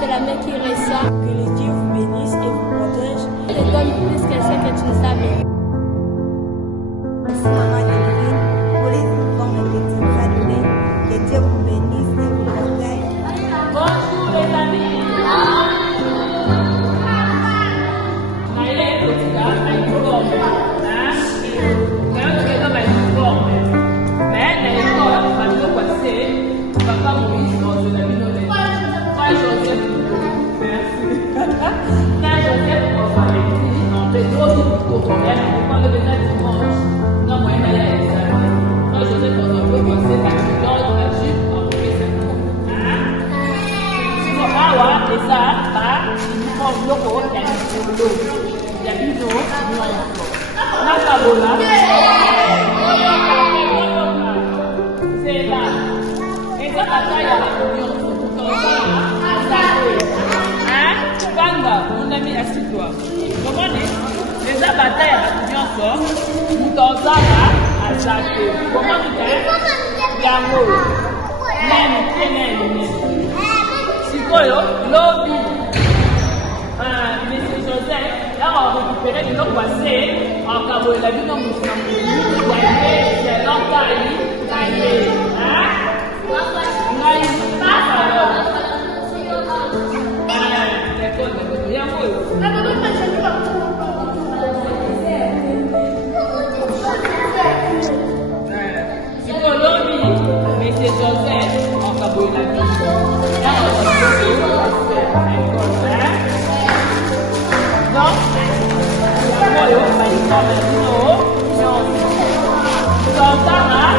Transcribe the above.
c'est la main qui reçoit. Que le Dieu vous bénisse et vous protège. Je te donne plus que ce que tu nous as béni. Merci maman Déroulé pour les enfants que tu nous as donnés. Que Dieu vous bénisse et vous protège. Bonjour les amis. Conta